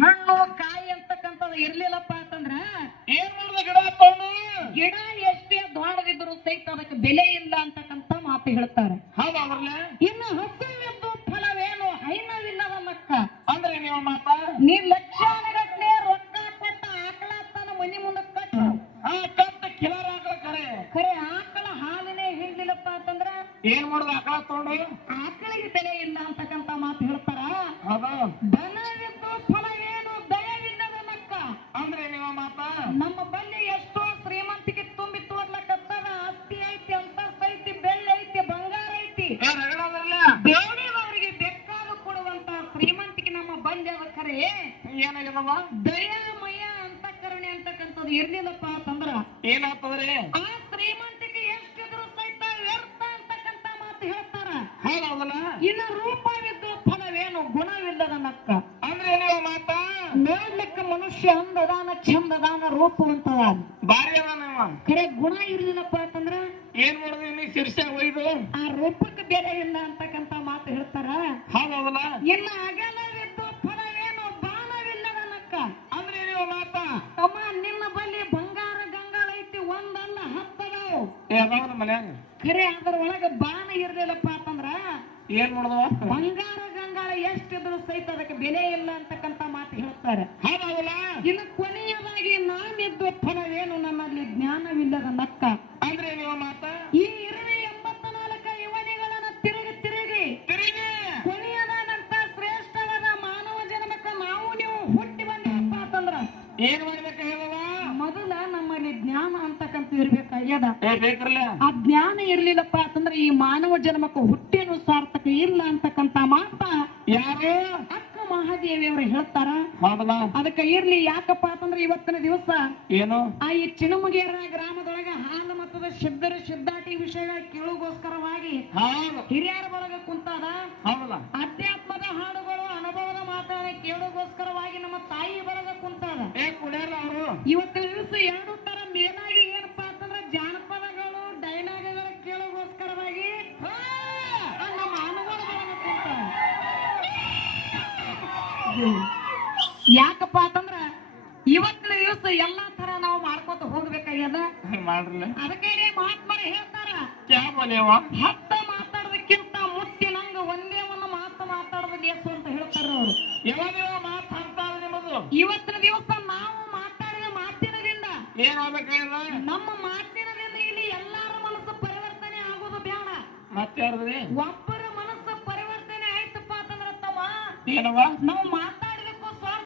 ಹಣ್ಣು ಕಾಯಿ ಅಂತಕ್ಕಂಥದ್ದು ಇರ್ಲಿಲ್ಲಪ್ಪ ಅಂತಂದ್ರ ಏನ್ ಮಾಡುದ ಗಿಡ ತಗೊಂಡು ಗಿಡ ಎಷ್ಟೇ ದೊಡ್ಡದಿದ್ರು ಸಹಿತ ಅದಕ್ಕೆ ಬೆಲೆ ಇಲ್ಲ ಅಂತಕ್ಕಂಥ ಮಾತು ಹೇಳ್ತಾರೆ. ಹೌದಲ್ಲ ಇನ್ನು ಹಸುವಿದ್ದು ಫಲವೇನು ಹೈನವಿಲ್ಲದ ಮಕ್ಕ ಅಂದ್ರೆ ನೀವು ಮಾತ ನೀ ಲಕ್ಷಾನುಗಟ್ಲೆ ರೊಕ್ಕ ಕೊಟ್ಟ ಆಕಳ ತನ್ನ ಮನಿ ಮುಂದೆ ಕಟ್ಟು ಕಟ್ಟ ಕಿಲರ್ ಆಕಳ ಖರೆ ಆಕಳ ಹಾಲಿನೇ ಹಿಡ್ಲಿಲ್ಲಪ್ಪ ಅಂತಂದ್ರ ಏನ್ ಮಾಡುದ ಆಕಳ ತಗೊಂಡು ಆಕಳಿಗೆ ಬೆಲೆ ಇಲ್ಲ ಅಂತಕ್ಕಂಥ ಮಾತು ಹೇಳ್ತಾರ. ಹೌದು ದನವಿದ್ದು ಫಲವೇನು ದಯವಿಲ್ಲದ ಮಕ್ಕ ಅಂದ್ರೆ ನೀವು ಮಾತ ನಮ್ಮ ಬಲ್ಲಿ ಎಷ್ಟೋ ಶ್ರೀಮಂತಿಗೆ ತುಂಬಿ ತೋರ್ಲಕತ್ತದ ಆಸ್ತಿ ಐತಿ ಅಂತಸ್ತು ಐತಿ ಬೆಳ್ಳಿ ಐತಿ ಬಂಗಾರ ಐತಿ ಬೇಡಿದವರಿಗೆ ಬೇಕಾದ ಕೊಡುವಂತ ಶ್ರೀಮಂತಿಗೆ ನಮ್ಮ ಬಲ್ಲಿ ಅದ ಖರೆ ಏನಾಗಿದವ ದಯಾಮಯ ಅಂತಃಕರಣೆ ಅಂತಕ್ಕಂಥದ್ದು ಇರ್ಲಿಲ್ಲಪ್ಪ ಅಂತಂದ್ರ ಏನಾಗ್ತದ್ರಿ ಆ ಶ್ರೀಮಂತಿಗೆ ಎಷ್ಟಿದ್ರು ಸಹಿತ ವ್ಯರ್ಥ ಅಂತಕ್ಕಂಥ ಮಾತು ಹೇಳ್ತಾರ. ಹೌದಲ್ಲ ಇನ್ನು ರೂಪವಿದ್ದು ಫಲವೇನು ಗುಣವಿಲ್ಲದ ನಕ್ಕ ಅಂದ್ರೆ ನೀವು ಮಾತ ನೋಡ್ಲಿಕ್ಕೆ ಮನುಷ್ಯ ಅಂದದಾನ ಚಂದದಾನ ರೂಪವಂತದ ಬಾರಿ ಅದ ನೀವು ಖರೆ ಗುಣ ಇರ್ಲಿಲ್ಲಪ್ಪ ಅಂತಂದ್ರ ಏನ್ ಮಾಡುದು ಇನ್ನು ಶಿರ್ಷೆ ಒಯ್ದು ಆ ರೂಪಕ್ಕೆ ಬೆಲೆ ಇಲ್ಲ ಅಂತಕ್ಕಂಥ ಮಾತು ಹೇಳ್ತಾರ. ಹೌದಲ್ಲ ಇನ್ನು ಅಗಲವಿದ್ದು ಫಲವೇನು ಬಾಣವಿಲ್ಲದ ನಕ್ಕ ಅಂದ್ರೆ ನೀವು ಮಾತ ತಮ್ಮ ನಿನ್ನ ಬಲ್ಲಿ ಬಂಗಾರ ಗಂಗಾಳ ಐತಿ ಒಂದಲ್ಲ ಹತ್ತದಾವು ಯಾವ್ದಾವ್ರ ಮನ್ಯಾಗ ಖರೆ ಅದರ ಒಳಗ ಬಾಣ ಇರ್ಲಿಲ್ಲಪ್ಪ ಅಂತಂದ್ರ ಏನ್ ಮಾಡುದವ ಬಂಗಾರ ಗಂಗಾಳ ಎಷ್ಟಿದ್ರು ಸಹಿತ ಅದಕ್ಕೆ ಬೆಲೆ ಇಲ್ಲ ಅಂತಕ್ಕಂಥ ಮಾತು ಹೇಳ್ತಾರೆ. ಹೌದಲ್ಲ ಇನ್ನು ಕೊನೆಯದಾಗಿ ನಾನಿದ್ದು ಫಲವೇನು ನನ್ನಲ್ಲಿ ಜ್ಞಾನವಿಲ್ಲದ ನಕ್ಕ ಅಂದ್ರೆ ನೀವು ಮಾತ ಈ 84 ಯುವನಿಗಳನ್ನ ತಿರುಗಿ ತಿರುಗಿ ಕೊನೆಯದಾದಂತ ಶ್ರೇಷ್ಠವಾದ ಮಾನವ ಜನ್ಮಕ್ಕೆ ನಾವು ನೀವು ಹುಟ್ಟಿ ಬಂದಿರಪ್ಪ ಅಂತಂದ್ರ ಏನ್ ಮಾಡ್ಬೇಕು ಹೇಳವ ಮೊದಲ ನಮ್ಮಲ್ಲಿ ಜ್ಞಾನ ಅಂತಕ್ಕಂಥ ಇರ್ಬೇಕಾಗ್ಯದ. ಬೇಕ್ರಲ್ಲ ಆ ಜ್ಞಾನ ಇರ್ಲಿಲ್ಲಪ್ಪ ಅಂತಂದ್ರೆ ಈ ಮಾನವ ಜನ್ಮಕ್ಕೆ ಹುಟ್ಟೇನು ಸಾರ್ಥಕ ಇಲ್ಲ ಅಂತಕ್ಕಂಥ ಮಾತ ಯಾರು ಅಕ್ಕ ಮಹಾದೇವಿಯವರು ಹೇಳ್ತಾರ. ಹೌದಲ್ಲ ಅದಕ್ಕೆ ಇರ್ಲಿ ಯಾಕಪ್ಪ ಅಂತಂದ್ರೆ ಇವತ್ತಿನ ದಿವಸ ಏನು ಈ ಚಿಣಮುಗೇರ ಗ್ರಾಮದೊಳಗ ಹಾಲು ಮತದ ಸಿದ್ಧರ ಸಿದ್ಧಾಟಿ ವಿಷಯಗಳ ಕೇಳುಗೋಸ್ಕರವಾಗಿ ಹೌದು ಹಿರಿಯರ ಬಳಗ ಕುಂತಾದ. ಹೌದಲ್ಲ ಅಧ್ಯಾತ್ಮದ ಹಾಡುಗಳು ಅನುಭವದ ಮಾತನ್ನ ಕೇಳುಗೋಸ್ಕರವಾಗಿ ನಮ್ಮ ತಾಯಿ ಬಳಗ ಕುಂತಾದ. ಕುಡಿಯಾರ ಅವರು ಇವತ್ತಿನ ದಿವಸ ಎರಡು ತರ ಮೇಲಾಗಿ ಏನಪ್ಪಾ ಅಂತಂದ್ರೆ ಜಾನಪದಗಳು ಡೈಲಾಗ್ಗಳ ಕೇಳುಗೋಸ್ಕರವಾಗಿ ನಮ್ಮ ಅನುಭವ ಬಳಗ ಕುಂತಾದ. ಯಾಕಪ್ಪ ಅಂತಂದ್ರ ಇವತ್ತಿನ ದಿವಸ ಎಲ್ಲಾ ತರ ನಾವು ಮಾಡ್ಕೊತ ಹೋಗ್ಬೇಕಾಗ್ಯದ. ಮಾಡ್ರಲ್ಲ ಅದಕ್ಕೆ ಮಹಾತ್ಮರು ಹೇಳ್ತಾರ ಕ್ಯಾ ಬೋಲೇವ ಹತ್ತ ಮಾತಾಡೋದಕ್ಕಿಂತ ಮುತ್ತಿನಂಗ ಒಂದೇ ಒಂದು ಮಾತು ಮಾತಾಡೋದು ಎಷ್ಟು ಅಂತ ಹೇಳ್ತಾರ ಅವರು. ಯಾವಾಗ ಮಾತಾಡ್ತಾರ ನಿಮ್ಮದು ಇವತ್ತಿನ ದಿವಸ ನಾವು ಮಾತಾಡಿದ ಮಾತಿನದಿಂದ ಏನಾಗ್ಬೇಕು ಹೇಳ ನಮ್ಮ ಮಾತಿನದಿಂದ ಇಲ್ಲಿ ಎಲ್ಲಾರ ಮನಸ್ಸು ಪರಿವರ್ತನೆ ಆಗೋದು ಬೇಡ. ಮತ್ತೆ ಯಾರ್ದ್ರಿ ಒಬ್ಬರ ಮನಸ್ಸು ಪರಿವರ್ತನೆ ಆಯ್ತಪ್ಪ ಅಂತಂದ್ರ ತಮ್ಮ ಏನವ ನಾವು ಮಾತಾಡ